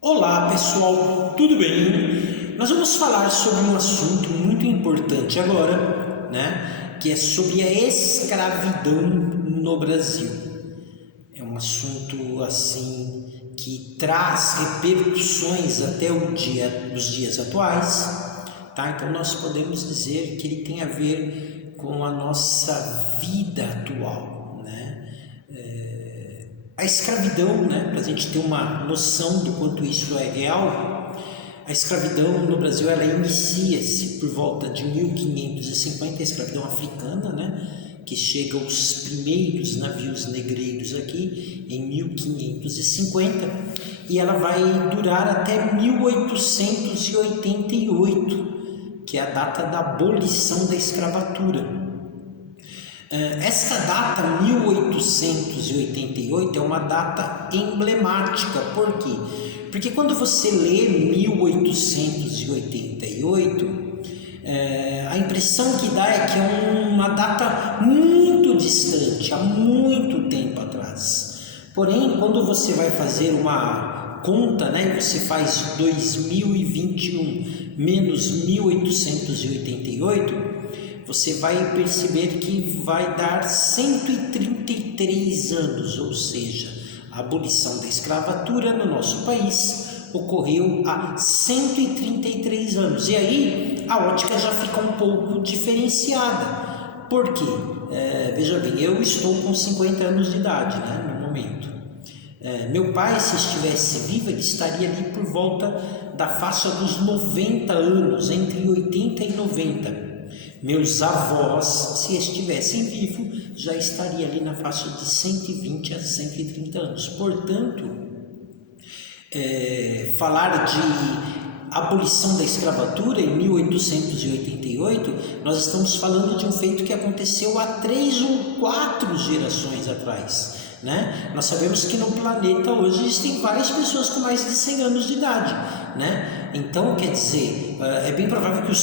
Olá pessoal, tudo bem? Nós vamos falar sobre um assunto muito importante agora, né? Que é sobre a escravidão no Brasil. É um assunto assim que traz repercussões até os dias atuais, tá? Então nós podemos dizer que ele tem a ver com a nossa vida atual, né? A escravidão, né, para a gente ter uma noção do quanto isso é real, a escravidão no Brasil ela inicia-se por volta de 1550, a escravidão africana, né, que chega aos primeiros navios negreiros aqui em 1550 e ela vai durar até 1888, que é a data da abolição da escravatura. Esta data, 1888, é uma data emblemática. Por quê? Porque quando você lê 1888, a impressão que dá é que é uma data muito distante, há muito tempo atrás. Porém, quando você vai fazer uma conta, né, você faz 2021 menos 1888, você vai perceber que vai dar 133 anos, ou seja, a abolição da escravatura no nosso país ocorreu há 133 anos. E aí a ótica já fica um pouco diferenciada. Por quê? Veja bem, eu estou com 50 anos de idade, né, no momento. Meu pai, se estivesse vivo, ele estaria ali por volta da faixa dos 90 anos, entre 80 e 90. Meus avós, se estivessem vivos, já estaria ali na faixa de 120 a 130 anos. Portanto, falar de abolição da escravatura em 1888, nós estamos falando de um feito que aconteceu há 3 ou 4 gerações atrás. Né? Nós sabemos que no planeta hoje existem várias pessoas com mais de 100 anos de idade, né? Então, quer dizer, é bem provável que o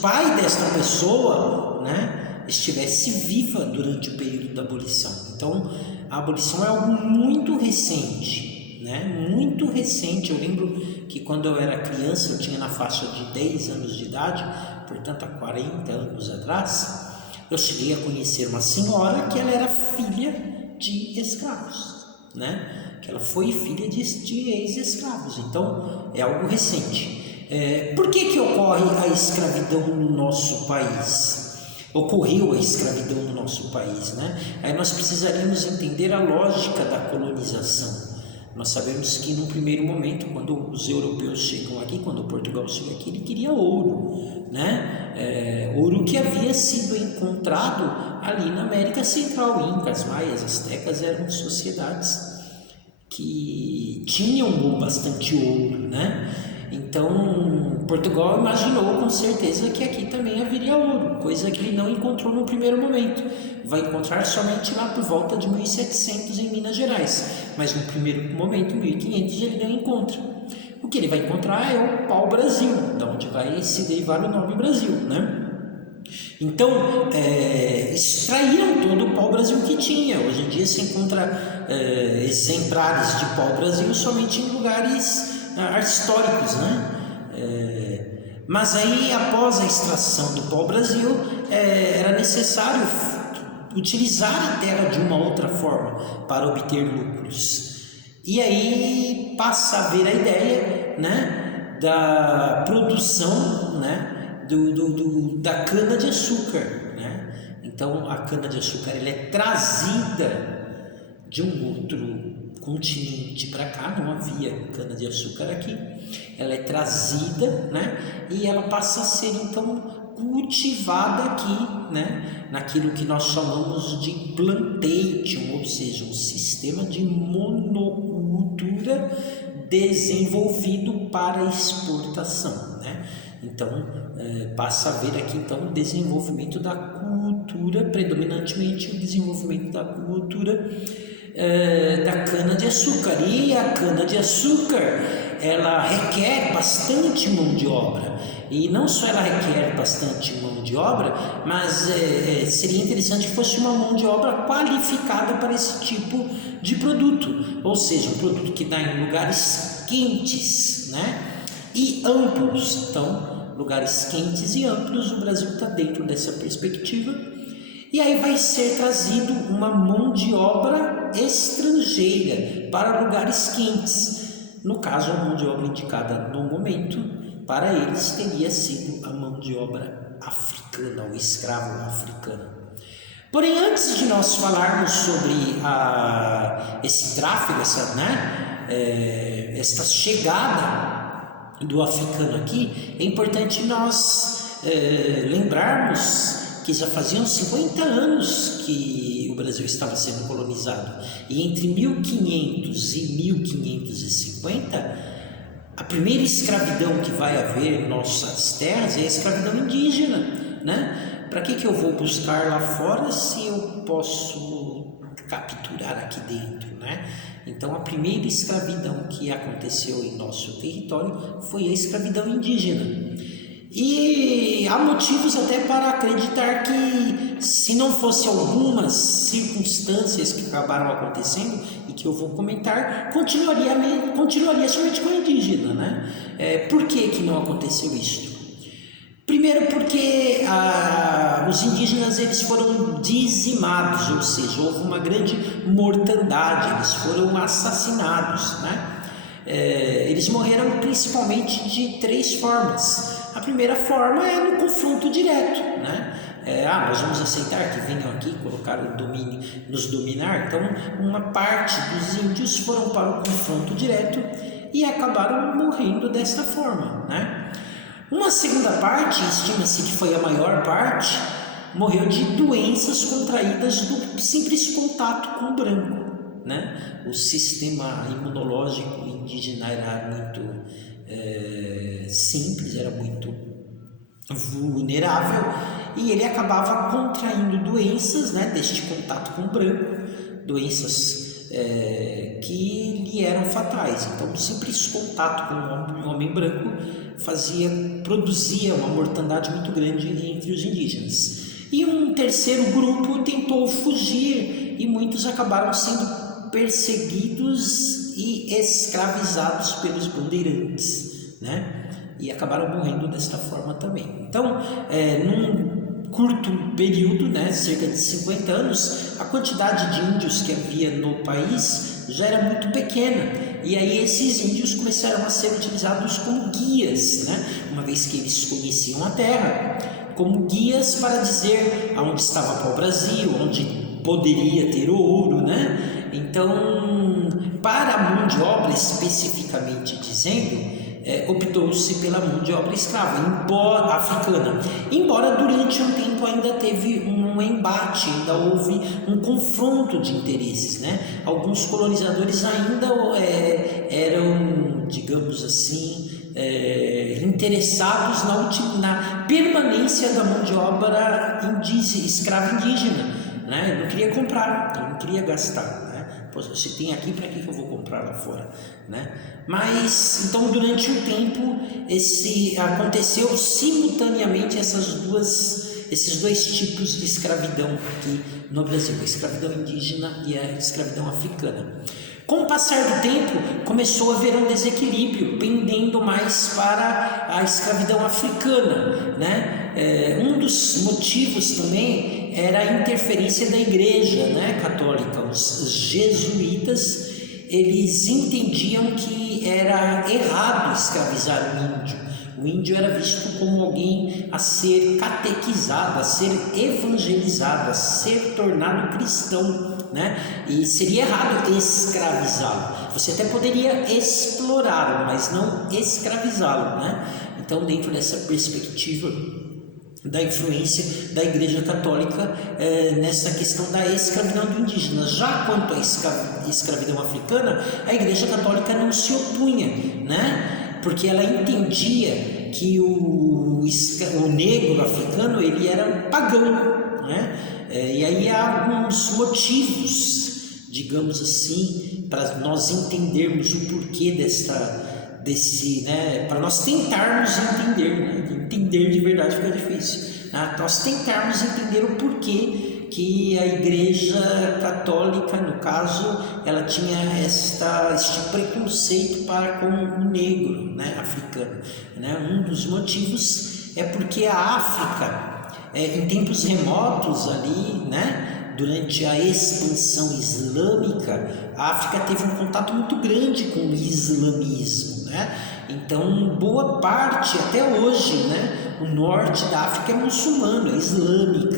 pai desta pessoa, né, estivesse viva durante o período da abolição. Então, a abolição é algo muito recente, né? Muito recente. Eu lembro que quando eu era criança, eu tinha na faixa de 10 anos de idade, portanto há 40 anos atrás, eu cheguei a conhecer uma senhora que ela era filha de escravos, né? Que ela foi filha de ex-escravos. Então é algo recente. Por que ocorre a escravidão no nosso país? Ocorreu a escravidão no nosso país, né? Aí nós precisaríamos entender a lógica da colonização. Nós sabemos que num primeiro momento, quando os europeus chegam aqui, quando Portugal chega aqui, ele queria ouro, né? Ouro que havia sido encontrado ali na América Central. Incas, maias, astecas eram sociedades que tinham bastante ouro, né? Então, Portugal imaginou com certeza que aqui também haveria ouro, coisa que ele não encontrou no primeiro momento. Vai encontrar somente lá por volta de 1700 em Minas Gerais, mas no primeiro momento, 1500, ele não encontra. O que ele vai encontrar é o pau-brasil, de onde vai se derivar o nome Brasil, né? Então, extraíram todo o pau-brasil que tinha. Hoje em dia se encontra exemplares de pau-brasil somente em lugares históricos, né? Mas aí, após a extração do pau-brasil, era necessário utilizar a terra de uma outra forma para obter lucros. E aí passa a haver a ideia, né, da produção, né, da cana-de-açúcar, né? Então a cana-de-açúcar ela é trazida de um outro continente para cá, não havia cana-de-açúcar aqui, ela é trazida, né? E ela passa a ser então cultivada aqui, né? Naquilo que nós chamamos de plantation, ou seja, um sistema de monocultura desenvolvido para exportação, né? Então, passa a haver aqui então o desenvolvimento da cultura, predominantemente o desenvolvimento da cultura da cana-de-açúcar. E a cana-de-açúcar, ela requer bastante mão de obra. E não só ela requer bastante mão de obra, mas seria interessante que fosse uma mão de obra qualificada para esse tipo de produto. Ou seja, um produto que dá em lugares quentes, né? E amplos. Então, lugares quentes e amplos, o Brasil está dentro dessa perspectiva. E aí vai ser trazido uma mão de obra estrangeira para lugares quentes. No caso, a mão de obra indicada no momento, para eles, teria sido a mão de obra africana, o escravo africano. Porém, antes de nós falarmos sobre esse tráfego, esta chegada do africano aqui, é importante nós lembrarmos que já faziam 50 anos que o Brasil estava sendo colonizado. E entre 1500 e 1550, a primeira escravidão que vai haver em nossas terras é a escravidão indígena, né? Para que eu vou buscar lá fora se eu posso capturar aqui dentro, né? Então, a primeira escravidão que aconteceu em nosso território foi a escravidão indígena. E há motivos até para acreditar que, se não fosse algumas circunstâncias que acabaram acontecendo e que eu vou comentar, continuaria somente com a indígena, né? Por que não aconteceu isso? Primeiro porque os indígenas eles foram dizimados, ou seja, houve uma grande mortandade, eles foram assassinados, né? Eles morreram principalmente de 3 formas. A primeira forma é no confronto direto, né? Nós vamos aceitar que venham aqui colocar o domínio, nos dominar. Então, uma parte dos índios foram para o confronto direto e acabaram morrendo desta forma, né? Uma segunda parte, estima-se que foi a maior parte, morreu de doenças contraídas do simples contato com o branco, né? O sistema imunológico indígena era muito simples, era muito vulnerável e ele acabava contraindo doenças, né, deste contato com o branco, doenças que lhe eram fatais. Então, o simples contato com um homem branco produzia uma mortandade muito grande entre os indígenas. E um terceiro grupo tentou fugir e muitos acabaram sendo perseguidos e escravizados pelos bandeirantes, né? E acabaram morrendo desta forma também. Então, num curto período, né, cerca de 50 anos, a quantidade de índios que havia no país já era muito pequena. E aí esses índios começaram a ser utilizados como guias, né? Uma vez que eles conheciam a terra, como guias para dizer aonde estava o pau-brasil, onde poderia ter ouro, né? Então, para a mão de obra especificamente dizendo, optou-se pela mão de obra escrava, africana. Embora durante um tempo ainda teve um embate, ainda houve um confronto de interesses, né? Alguns colonizadores ainda eram, digamos assim, interessados na permanência da mão de obra escrava indígena, né? Ele não queria comprar, ele não queria gastar. Pô, você tem aqui, para que eu vou comprar lá fora, né? Mas então durante um tempo aconteceu simultaneamente esses dois tipos de escravidão aqui no Brasil, a escravidão indígena e a escravidão africana. Com o passar do tempo, começou a haver um desequilíbrio, pendendo mais para a escravidão africana, né? Um dos motivos também era a interferência da Igreja, né, católica. Os jesuítas, eles entendiam que era errado escravizar o índio. O índio era visto como alguém a ser catequizado, a ser evangelizado, a ser tornado cristão, né? E seria errado escravizá-lo. Você até poderia explorá-lo, mas não escravizá-lo, né? Então, dentro dessa perspectiva da influência da Igreja Católica nessa questão da escravidão do indígena. Já quanto à escravidão africana, a Igreja Católica não se opunha, né? Porque ela entendia que o negro africano ele era pagão, né? E aí há alguns motivos, digamos assim, para nós entendermos o porquê né? Para nós tentarmos entender, né? Entender de verdade fica difícil, né? Nós tentarmos entender o porquê que a Igreja Católica, no caso, ela tinha este preconceito para com o negro, né, africano, né? Um dos motivos é porque a África, em tempos remotos ali, né, durante a expansão islâmica, a África teve um contato muito grande com o islamismo, né? Então, boa parte, até hoje, né, o norte da África é muçulmano, é islâmica,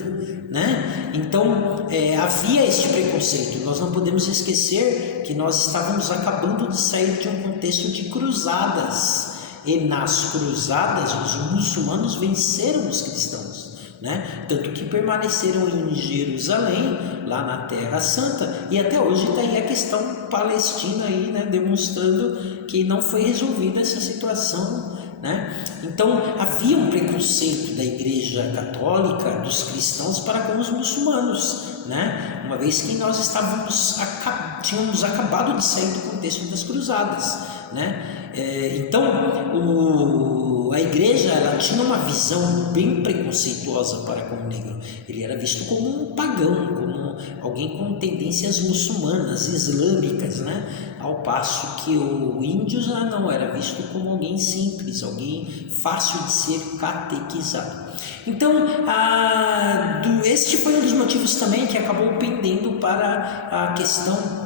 né? Então, havia este preconceito. Nós não podemos esquecer que nós estávamos acabando de sair de um contexto de cruzadas, e nas cruzadas os muçulmanos venceram os cristãos, né? Tanto que permaneceram em Jerusalém, lá na Terra Santa, e até hoje está aí a questão palestina aí, né, demonstrando que não foi resolvida essa situação, né? Então havia um preconceito da Igreja Católica, dos cristãos, para com os muçulmanos, né? Uma vez que nós tínhamos acabado de sair do contexto das cruzadas, né? Então a igreja, ela tinha uma visão bem preconceituosa para com o negro. Ele era visto como um pagão, como alguém com tendências muçulmanas, islâmicas, né? Ao passo que o índio já não era visto como alguém simples, alguém fácil de ser catequizado. Então, este foi um dos motivos também que acabou pendendo para a questão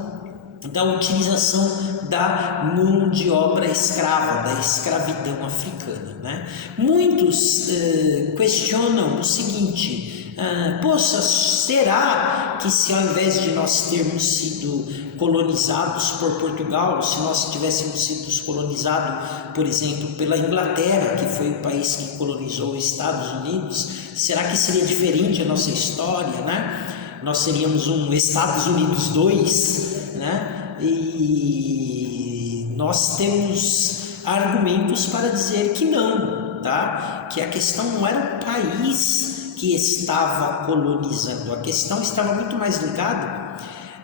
da utilização da mão de obra escrava, da escravidão africana, né? Muitos questionam o seguinte: poxa, será que se ao invés de nós termos sido colonizados por Portugal, se nós tivéssemos sido colonizados, por exemplo, pela Inglaterra, que foi o país que colonizou os Estados Unidos, será que seria diferente a nossa história, né? Nós seríamos um Estados Unidos 2, né? E nós temos argumentos para dizer que não, tá? Que a questão não era o país que estava colonizando, a questão estava muito mais ligada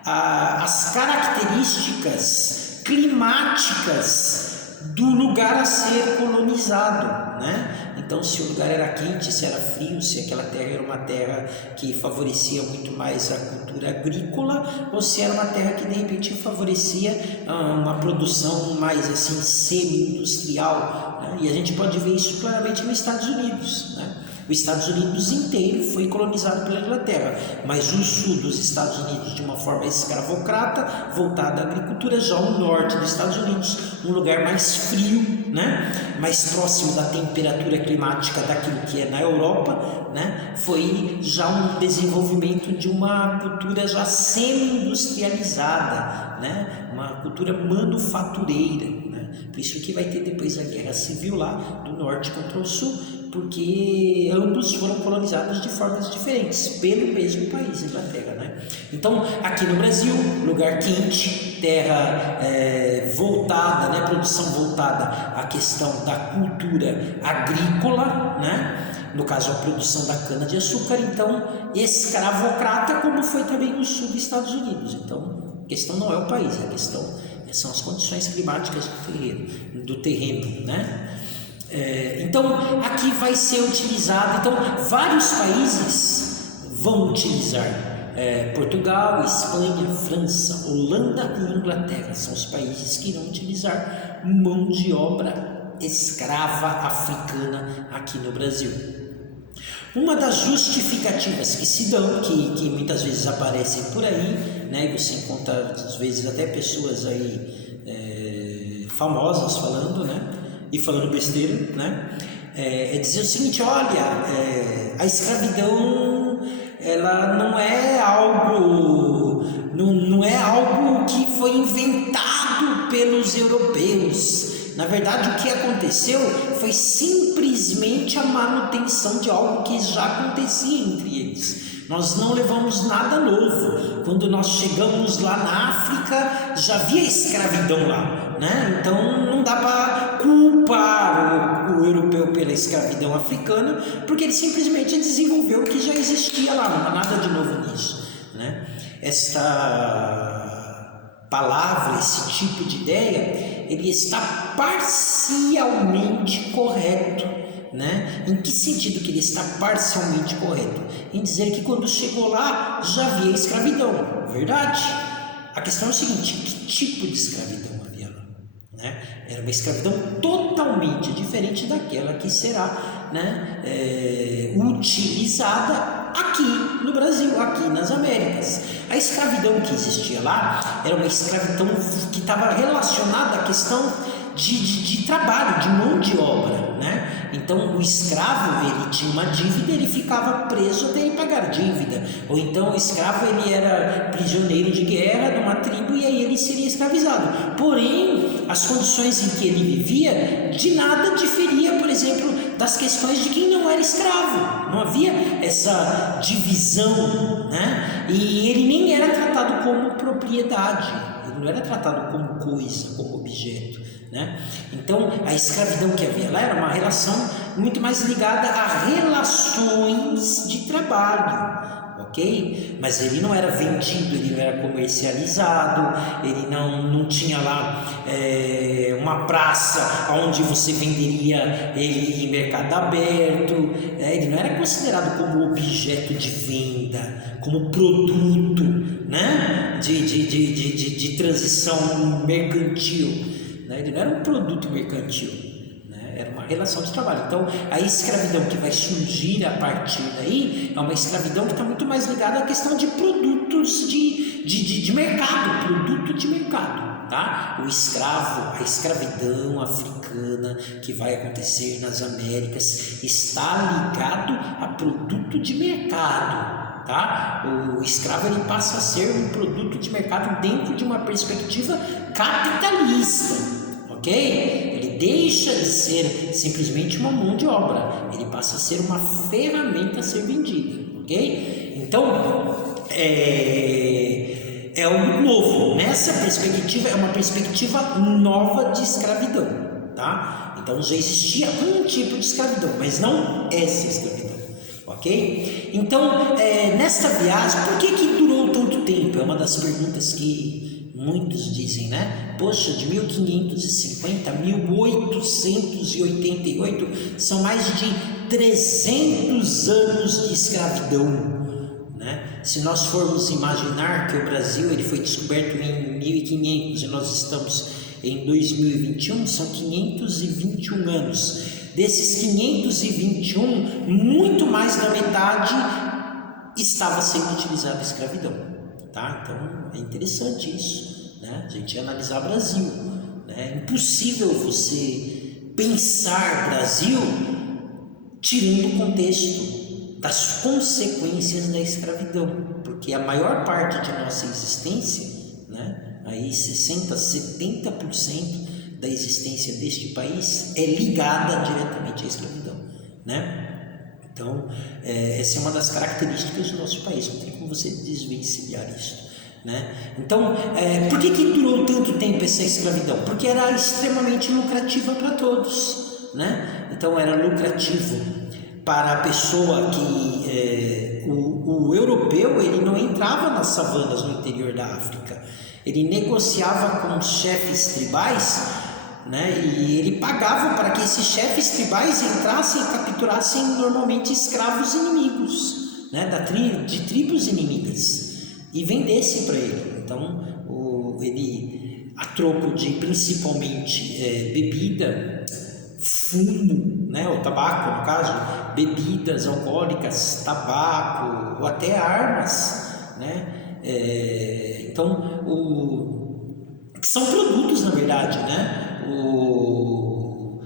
às características climáticas do lugar a ser colonizado, né? Então, se o lugar era quente, se era frio, se aquela terra era uma terra que favorecia muito mais a cultura agrícola, ou se era uma terra que de repente favorecia uma produção mais assim semi-industrial, né? E a gente pode ver isso claramente nos Estados Unidos, né? Os Estados Unidos inteiro foi colonizado pela Inglaterra, mas o sul dos Estados Unidos de uma forma escravocrata, voltada à agricultura. Já o norte dos Estados Unidos, um lugar mais frio, né? Mais próximo da temperatura climática daquilo que é na Europa, né? Foi já um desenvolvimento de uma cultura já semi-industrializada, né? Uma cultura manufatureira, né? Por isso que vai ter depois a guerra civil lá do norte contra o sul, porque ambos foram colonizados de formas diferentes pelo mesmo país, Inglaterra, né? Então, aqui no Brasil, lugar quente, terra voltada, né? Produção voltada à questão da cultura agrícola, né? No caso, a produção da cana-de-açúcar. Então, escravocrata, como foi também no sul dos Estados Unidos. Então, a questão não é o país, a questão são as condições climáticas do terreno, né? Então, aqui vai ser utilizado. Então, vários países vão utilizar. Portugal, Espanha, França, Holanda e Inglaterra são os países que irão utilizar mão de obra escrava africana aqui no Brasil. Uma das justificativas que se dão, que muitas vezes aparecem por aí, né, e você encontra às vezes até pessoas aí famosas falando, né, e falando besteira, né, é dizer o seguinte: olha, a escravidão, ela não é algo que foi inventado pelos europeus. Na verdade, o que aconteceu foi simplesmente a manutenção de algo que já acontecia entre eles. Nós não levamos nada novo. Quando nós chegamos lá na África, já havia escravidão lá, né? Então não dá para culpar o europeu pela escravidão africana, porque ele simplesmente desenvolveu o que já existia lá, não há nada de novo nisso, né? Esta palavra, esse tipo de ideia, ele está parcialmente correto, né? Em que sentido que ele está parcialmente correto? Em dizer que quando chegou lá já havia escravidão, verdade? A questão é o seguinte: que tipo de escravidão havia lá? Né? Era uma escravidão totalmente diferente daquela que será, né, utilizada aqui no Brasil, aqui nas Américas. A escravidão que existia lá era uma escravidão que estava relacionada à questão de trabalho, de mão de obra, né? Então o escravo, ele tinha uma dívida, ele ficava preso até ele pagar a dívida, ou então o escravo, ele era prisioneiro de guerra de uma tribo e aí ele seria escravizado. Porém, as condições em que ele vivia de nada diferia, por exemplo, das questões de quem não era escravo. Não havia essa divisão, né? E ele nem era tratado como propriedade, ele não era tratado como coisa, como objeto, né? Então a escravidão que havia lá era uma relação muito mais ligada a relações de trabalho, ok? Mas ele não era vendido, ele não era comercializado, ele não tinha lá uma praça onde você venderia ele em mercado aberto, ele não era considerado como objeto de venda, como produto, né? de transição mercantil. Ele não era um produto mercantil, né? Era uma relação de trabalho. Então a escravidão que vai surgir a partir daí é uma escravidão que está muito mais ligada à questão de produtos de mercado, produto de mercado, tá? O escravo, a escravidão africana que vai acontecer nas Américas está ligado a produto de mercado, tá? O escravo, ele passa a ser um produto de mercado dentro de uma perspectiva capitalista, ok? Ele deixa de ser simplesmente uma mão de obra, ele passa a ser uma ferramenta a ser vendida, ok? Então é algo novo. Nessa perspectiva, é uma perspectiva nova de escravidão, tá? Então já existia um tipo de escravidão, mas não essa escravidão, ok? Então, nesta viagem, por que durou tanto tempo? É uma das perguntas que muitos dizem, né? Poxa, de 1550 a 1888 são mais de 300 anos de escravidão, né? Se nós formos imaginar que o Brasil, ele foi descoberto em 1500 e nós estamos em 2021, são 521 anos. Desses 521, muito mais da metade estava sendo utilizada a escravidão, tá? Então é interessante isso, né? A gente analisar o Brasil, né? É impossível você pensar Brasil tirando o contexto das consequências da escravidão, porque a maior parte de nossa existência, né? Aí 60%, 70% da existência deste país é ligada diretamente à escravidão, né? Então, essa é uma das características do nosso país, não tem como você desvencilhar isso, né? Então, por que durou tanto tempo essa escravidão? Porque era extremamente lucrativa para todos, né? Então, era lucrativo para a pessoa que o europeu, ele não entrava nas savanas no interior da África, ele negociava com os chefes tribais, né? E ele pagava para que esses chefes tribais entrassem e capturassem normalmente escravos inimigos, né? De tribos inimigas, e vendessem para ele. Então ele, a troco de principalmente bebida, fumo, né? O tabaco, no caso, bebidas alcoólicas, tabaco ou até armas, né? Então são produtos, na verdade, né? O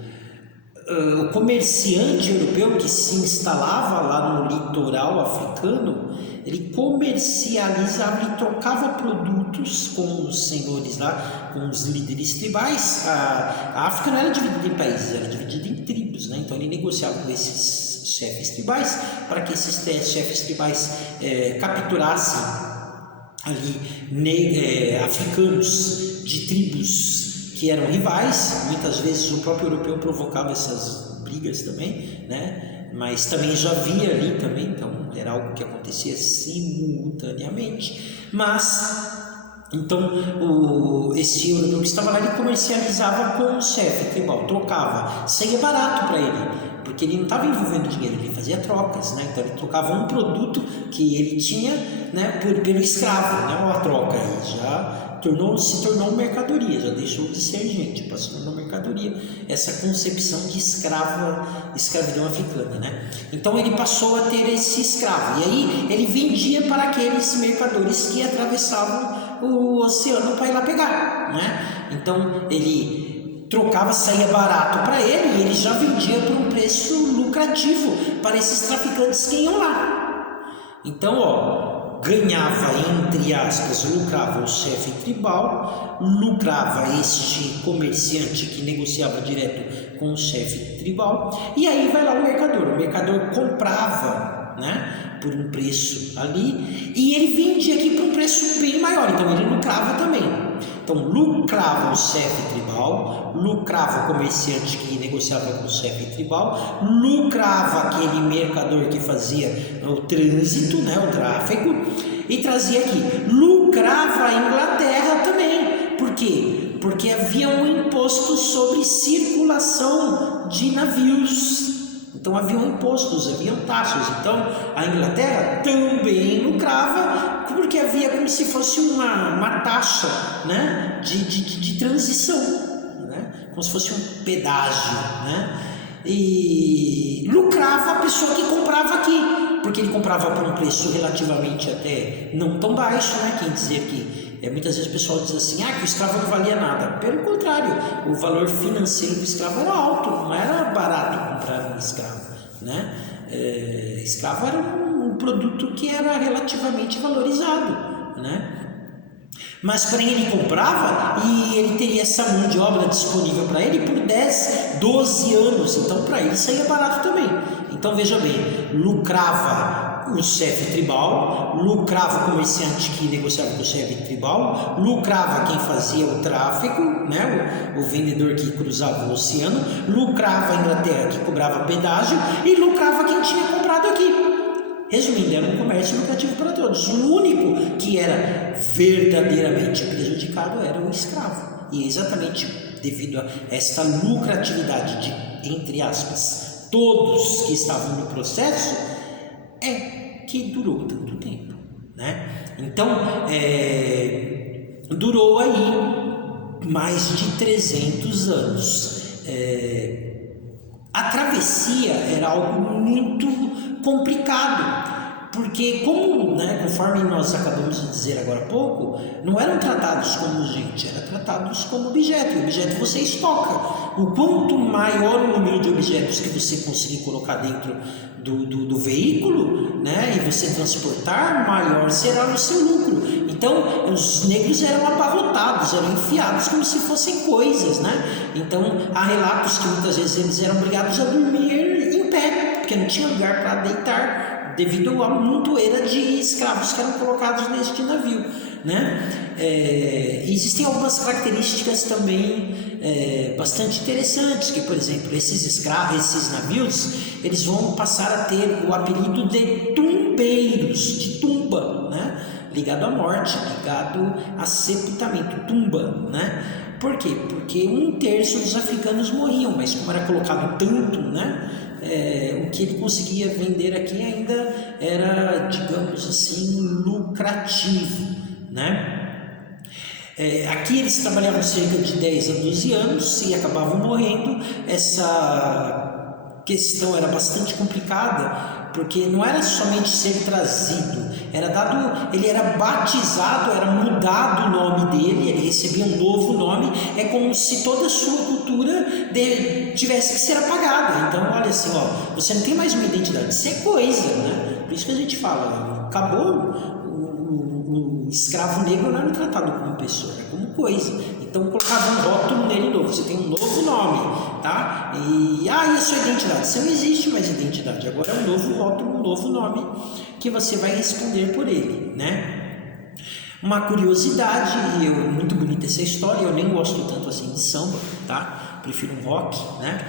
comerciante europeu que se instalava lá no litoral africano, ele comercializava e trocava produtos com os senhores lá, com os líderes tribais. A África não era dividida em países, era dividida em tribos, né? Então ele negociava com esses chefes tribais para que esses chefes tribais capturassem ali africanos de tribos que eram rivais. Muitas vezes o próprio europeu provocava essas brigas também, né? Mas também já havia ali também, então era algo que acontecia simultaneamente. Mas Então, esse europeu que estava lá, ele comercializava com o chefe tribal, trocava, saía barato para ele, porque ele não estava envolvendo dinheiro, ele fazia trocas, né? Então ele trocava um produto que ele tinha, né, pelo escravo, né? Uma troca aí, já se tornou mercadoria, já deixou de ser gente, passou a se tornar mercadoria, essa concepção de escravidão africana, né? Então ele passou a ter esse escravo, e aí ele vendia para aqueles mercadores que atravessavam o oceano para ir lá pegar, né? Então ele trocava, saía barato para ele, e ele já vendia por um preço lucrativo para esses traficantes que iam lá. Então, ganhava, entre aspas, lucrava o chefe tribal, lucrava este comerciante que negociava direto com o chefe tribal, e aí vai lá o mercador comprava, né, por um preço ali, e ele vendia aqui por um preço bem maior, então ele lucrava também. Então lucrava o chefe tribal, lucrava o comerciante que negociava com o chefe tribal, lucrava aquele mercador que fazia o trânsito, né, o tráfego, e trazia aqui, lucrava a Inglaterra também. Por quê? Porque havia um imposto sobre circulação de navios. Então haviam impostos, haviam taxas. Então a Inglaterra também lucrava, porque havia como se fosse uma taxa, né, de transição, né, como se fosse um pedágio, né, e lucrava a pessoa que comprava aqui, porque ele comprava por um preço relativamente até não tão baixo, né, quer dizer que muitas vezes o pessoal diz assim, que o escravo não valia nada. Pelo contrário, o valor financeiro do escravo era alto, não era barato comprar um escravo, né? Escravo era um produto que era relativamente valorizado, né? Mas porém ele comprava e ele teria essa mão de obra disponível para ele por 10, 12 anos, então para ele saía barato também. Então veja bem, lucrava o chefe tribal, lucrava o comerciante que negociava com o chefe tribal, lucrava quem fazia o tráfego, né, o vendedor que cruzava o oceano, lucrava a Inglaterra que cobrava pedágio e lucrava quem tinha comprado aqui. Resumindo, era um comércio lucrativo para todos. O único que era verdadeiramente prejudicado era o escravo. E exatamente devido a esta lucratividade de, entre aspas, todos que estavam no processo, que durou tanto tempo, né? Então, durou aí mais de 300 anos. A travessia era algo muito complicado, porque conforme nós acabamos de dizer agora há pouco, não eram tratados como gente, eram tratados como objeto, e objeto você estoca. O quanto maior o número de objetos que você conseguir colocar dentro do veículo, né, e você transportar, maior será o seu lucro. Então os negros eram abarrotados, eram enfiados como se fossem coisas, né? Então há relatos que muitas vezes eles eram obrigados a dormir em pé, porque não tinha lugar para deitar, devido à montoeira de escravos que eram colocados neste navio, né? Existem algumas características também bastante interessantes, que por exemplo, esses navios, eles vão passar a ter o apelido de tumbeiros, de tumba, né? Ligado à morte, ligado a sepultamento, tumba, né? Por quê? Porque 1/3 dos africanos morriam, mas como era colocado tanto, né? O que ele conseguia vender aqui ainda era, digamos assim, lucrativo, né? Aqui eles trabalhavam cerca de 10 a 12 anos e acabavam morrendo. Essa questão era bastante complicada, porque não era somente ser trazido, ele era batizado, era mudado o nome dele, ele recebia um novo nome, é como se toda a sua cultura tivesse que ser apagada. Então olha assim, você não tem mais uma identidade, você é coisa, né? Por isso que a gente fala, acabou. O escravo negro não era tratado como pessoa, era como coisa. Então colocava um rótulo nele novo, você tem um novo nome, tá? E a sua identidade, você não existe mais identidade, agora é um novo rótulo, um novo nome que você vai responder por ele, né? Uma curiosidade, muito bonita essa história, eu nem gosto tanto assim de samba, tá? Prefiro um rock, né?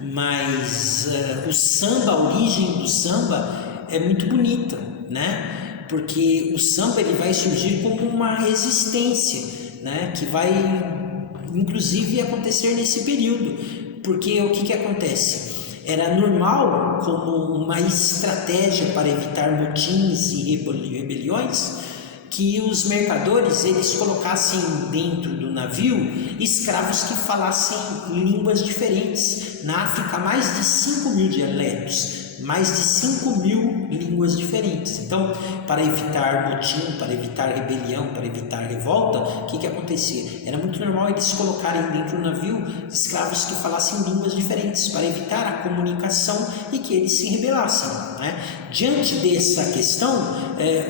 Mas o samba, a origem do samba é muito bonita, né? Porque o samba ele vai surgir como uma resistência, né? Que vai inclusive acontecer nesse período, porque o que acontece? Era normal, como uma estratégia para evitar motins e rebeliões, que os mercadores eles colocassem dentro do navio escravos que falassem línguas diferentes. Na África, mais de 5.000 dialetos, mais de 5.000 línguas diferentes. Então, para evitar motim, para evitar rebelião, para evitar revolta, o que acontecia? Era muito normal eles colocarem dentro do navio escravos que falassem línguas diferentes, para evitar a comunicação e que eles se rebelassem, né? Diante dessa questão,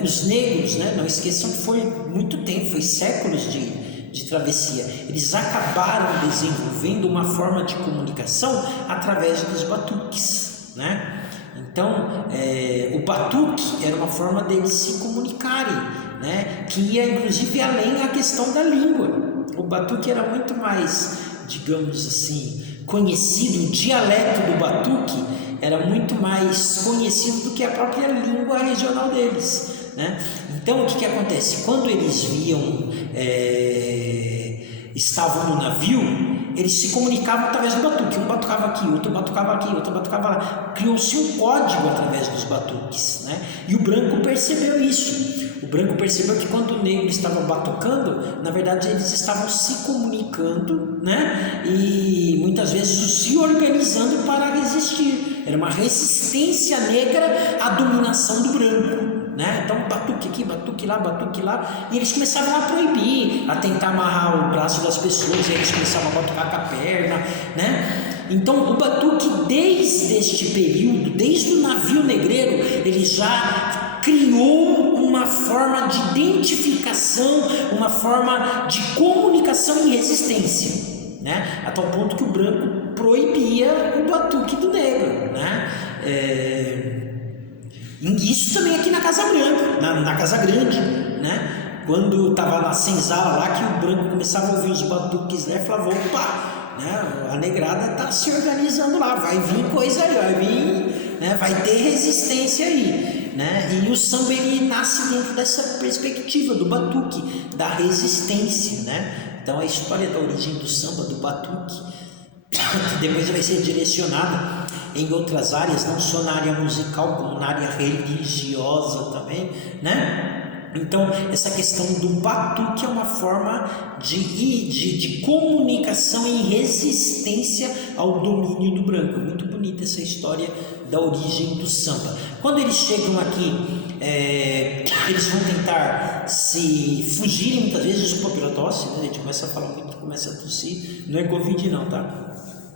os negros, né, não esqueçam que foi muito tempo, foi séculos de travessia, eles acabaram desenvolvendo uma forma de comunicação através dos batuques, né? Então, o batuque era uma forma deles se comunicarem, né? Que ia inclusive além da questão da língua. O batuque era muito mais, digamos assim, conhecido, o dialeto do batuque era muito mais conhecido do que a própria língua regional deles, né? Então, o que acontece? Quando eles estavam no navio, eles se comunicavam através do batuque. Um batucava aqui, outro batucava aqui, outro batucava lá. Criou-se um código através dos batuques, né? E o branco percebeu isso. O branco percebeu que quando o negro estava batucando, na verdade eles estavam se comunicando, né? E muitas vezes se organizando para resistir. Era uma resistência negra à dominação do branco, né? Então batuque aqui, batuque lá, e eles começavam a proibir, a tentar amarrar o braço das pessoas, e eles começavam a batucar com a perna, né? Então o batuque desde este período, desde o navio negreiro, ele já criou uma forma de identificação, uma forma de comunicação e resistência, né? A tal ponto que o branco proibia o batuque do negro, né? Isso também aqui na Casa Branca, na Casa Grande, né? Quando estava na senzala lá, que o branco começava a ouvir os batuques, né? Falava, opa, né? A negrada está se organizando lá, vai vir coisa aí, vai vir, né? Vai ter resistência aí, né? E o samba ele nasce dentro dessa perspectiva do batuque, da resistência, né? Então a história da origem do samba, do batuque, que depois vai ser direcionada em outras áreas, não só na área musical, como na área religiosa também, né? Então, essa questão do batuque é uma forma de comunicação e resistência ao domínio do branco. Muito bonita essa história da origem do samba. Quando eles chegam aqui, eles vão tentar se fugir, muitas vezes, desculpa pela tosse, né? A gente começa a falar muito, começa a tossir, não é Covid não, tá?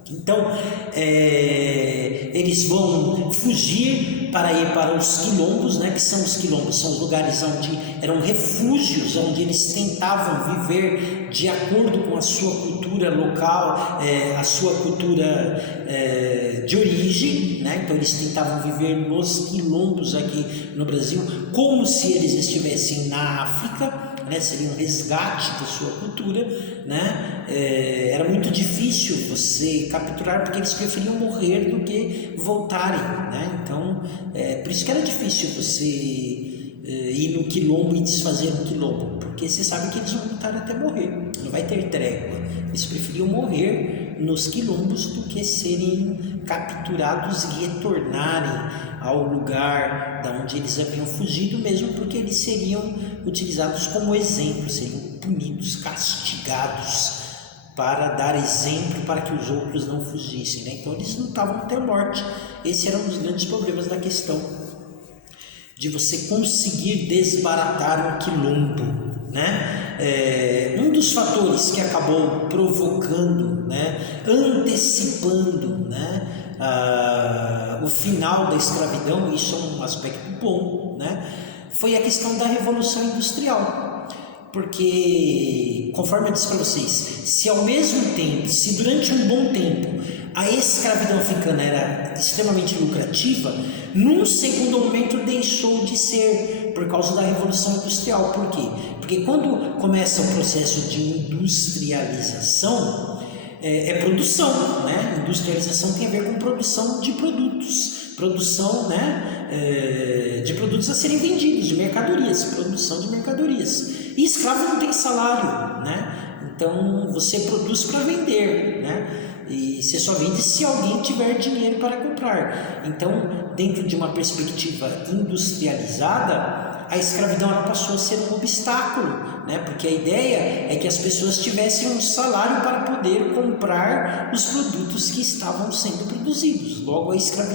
Então, eles vão fugir para ir para os quilombos, né? Que são os quilombos, são os lugares onde eram refúgios, onde eles tentavam viver de acordo com a sua cultura local, a sua cultura de origem, né? Então eles tentavam viver nos quilombos aqui no Brasil, como se eles estivessem na África, né? Seria um resgate da sua cultura, né? Era muito difícil você capturar, porque eles preferiam morrer do que voltarem, né? Então, por isso que era difícil você ir no quilombo e desfazer um quilombo, porque você sabe que eles vão lutar até morrer, não vai ter trégua. Eles preferiam morrer nos quilombos do que serem capturados e retornarem ao lugar da onde eles haviam fugido, mesmo porque eles seriam utilizados como exemplo, seriam punidos, castigados, para dar exemplo para que os outros não fugissem, né? Então eles lutavam até a morte. Esse era um dos grandes problemas da questão de você conseguir desbaratar um quilombo, né? Um dos fatores que acabou provocando, né, antecipando, né, o final da escravidão, isso é um aspecto bom, né, foi a questão da Revolução Industrial. Porque, conforme eu disse para vocês, se ao mesmo tempo, se durante um bom tempo a escravidão africana era extremamente lucrativa, num segundo momento deixou de ser por causa da Revolução Industrial. Por quê? Porque quando começa o processo de industrialização, é produção, né? Industrialização tem a ver com produção de produtos, produção, né, de produtos a serem vendidos, de mercadorias, produção de mercadorias. E escravo não tem salário, né? Então você produz para vender, né? E você só vende se alguém tiver dinheiro para comprar. Então, dentro de uma perspectiva industrializada, a escravidão ela passou a ser um obstáculo, né? Porque a ideia é que as pessoas tivessem um salário para poder comprar os produtos que estavam sendo produzidos. Logo, a escravo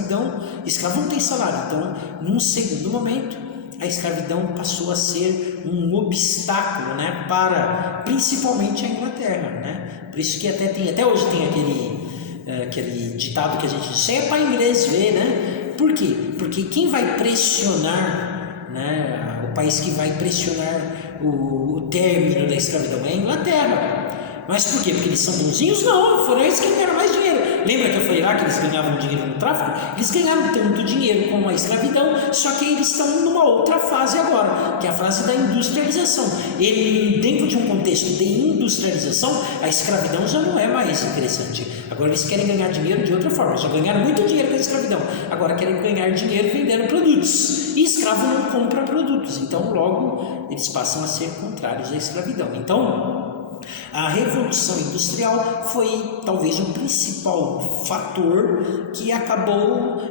não tem salário. Então, num segundo momento, a escravidão passou a ser um obstáculo, né, para principalmente a Inglaterra, né? Por isso que até hoje tem aquele ditado que a gente diz, isso é para inglês ver, né? Por quê? Porque quem vai pressionar, né, o país que vai pressionar o término da escravidão é a Inglaterra. Mas por quê? Porque eles são bonzinhos? Não, foram eles que ganharam mais dinheiro. Lembra que eu falei lá que eles ganhavam dinheiro no tráfico? Eles ganharam tanto dinheiro como a escravidão, só que eles estão numa outra fase agora, que é a fase da industrialização. E dentro de um contexto de industrialização, a escravidão já não é mais interessante. Agora eles querem ganhar dinheiro de outra forma. Já ganharam muito dinheiro com a escravidão, agora querem ganhar dinheiro vendendo produtos. E escravo não compra produtos, então logo eles passam a ser contrários à escravidão. Então, a Revolução Industrial foi talvez o principal fator que acabou,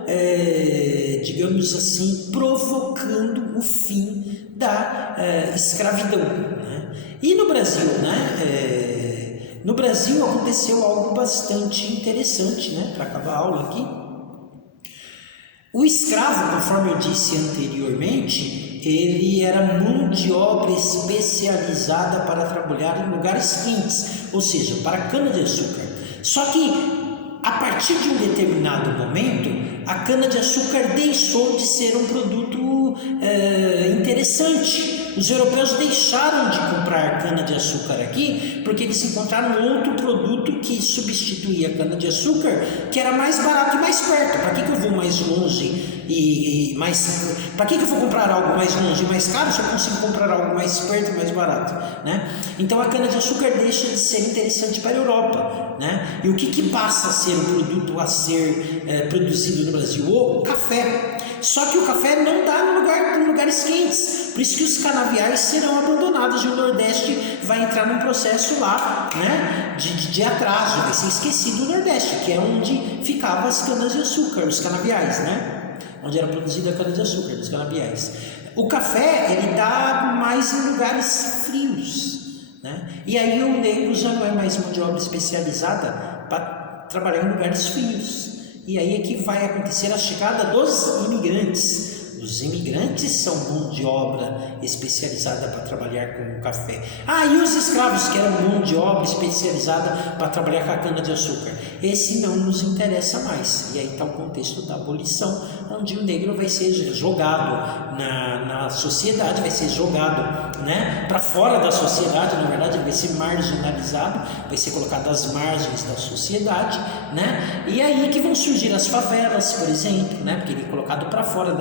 digamos assim, provocando o fim da escravidão, né? E no Brasil, né? No Brasil aconteceu algo bastante interessante, né? Para acabar a aula aqui. O escravo, conforme eu disse anteriormente, ele era mão de obra especializada para trabalhar em lugares quentes, ou seja, para cana-de-açúcar. Só que, a partir de um determinado momento, a cana-de-açúcar deixou de ser um produto interessante. Os europeus deixaram de comprar cana-de-açúcar aqui porque eles encontraram outro produto que substituía a cana-de-açúcar, que era mais barato e mais perto. Para que eu vou mais longe para que eu vou comprar algo mais longe e mais caro se eu consigo comprar algo mais perto e mais barato, né? Então a cana-de-açúcar deixa de ser interessante para a Europa, né? E o que passa a ser o produto a ser produzido no Brasil? O café. Só que o café não dá em lugares quentes, por isso que os canaviais serão abandonados e o Nordeste vai entrar num processo lá, né, de atraso, vai ser esquecido o Nordeste, que é onde ficavam as canas-de-açúcar, os canaviais, né? Onde era produzida a cana-de-açúcar, dos canaviais. O café, ele dá mais em lugares frios, né? E aí o negro já não é mais mão de obra especializada para trabalhar em lugares frios. E aí é que vai acontecer a chegada dos imigrantes. Os imigrantes são mão de obra especializada para trabalhar com o café. E os escravos, que eram mão de obra especializada para trabalhar com a cana-de-açúcar. Esse não nos interessa mais. E aí está o contexto da abolição, onde o negro vai ser jogado na sociedade, vai ser jogado, né, para fora da sociedade. Na verdade, ele vai ser marginalizado, vai ser colocado às margens da sociedade, né? E aí que vão surgir as favelas, por exemplo, né? Porque ele é colocado para fora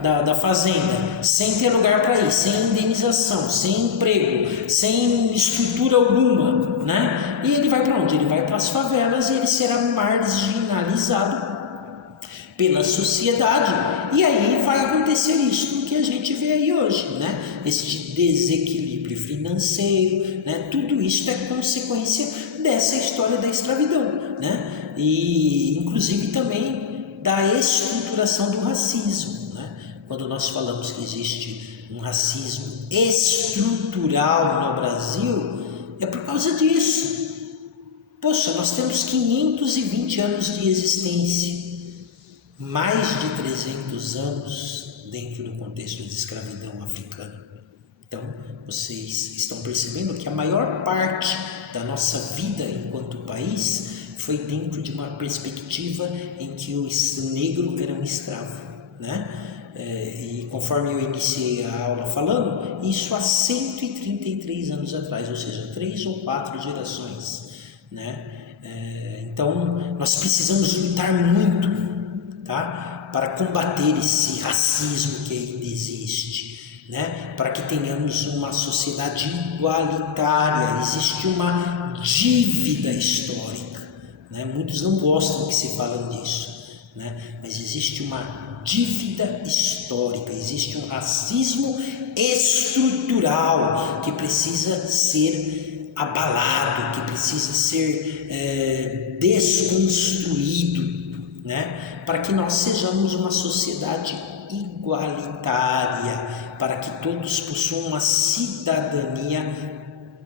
da fazenda, sem ter lugar para ir, sem indenização, sem emprego, sem estrutura alguma, né? E ele vai para onde? Ele vai para as favelas e ele será marginalizado pela sociedade, e aí vai acontecer isso que a gente vê aí hoje, né? Este desequilíbrio financeiro, né? Tudo isso é consequência dessa história da escravidão, né? E inclusive também da estruturação do racismo, né? Quando nós falamos que existe um racismo estrutural no Brasil, é por causa disso. Poxa, nós temos 520 anos de existência, mais de 300 anos dentro do contexto de escravidão africana. Então, vocês estão percebendo que a maior parte da nossa vida enquanto país foi dentro de uma perspectiva em que o negro era um escravo, né? E conforme eu iniciei a aula falando, isso há 133 anos atrás, ou seja, 3 ou 4 gerações, né? Então, nós precisamos lutar muito, tá? Para combater esse racismo que ainda existe, né? Para que tenhamos uma sociedade igualitária. Existe uma dívida histórica, né? Muitos não gostam que se falem disso, né? Mas existe uma dívida histórica, existe um racismo estrutural que precisa ser abalado, que precisa ser desconstruído, né? Para que nós sejamos uma sociedade igualitária, para que todos possuam uma cidadania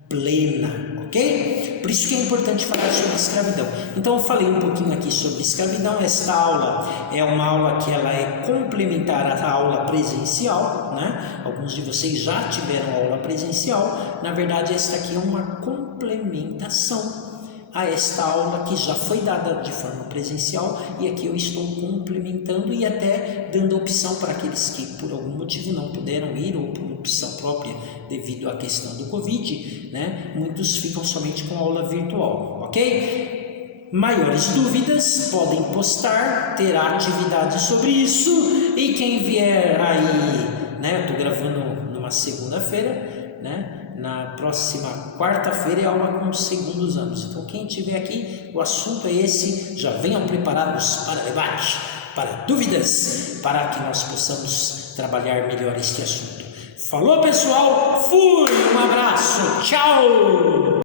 plena, ok? Por isso que é importante falar sobre escravidão. Então eu falei um pouquinho aqui sobre escravidão. Esta aula é uma aula que ela é complementar à aula presencial, né? Alguns de vocês já tiveram aula presencial. Na verdade, esta aqui é uma complementação a esta aula que já foi dada de forma presencial, e aqui eu estou complementando e até dando opção para aqueles que por algum motivo não puderam ir, ou por opção própria devido à questão do Covid, né? Muitos ficam somente com aula virtual, ok? Maiores dúvidas podem postar, terá atividade sobre isso, e quem vier aí, né? Eu estou gravando numa segunda-feira, né? Na próxima quarta-feira é aula com os segundos anos. Então quem estiver aqui, o assunto é esse, já venham preparados para debate, para dúvidas, para que nós possamos trabalhar melhor este assunto. Falou pessoal, fui, um abraço, tchau!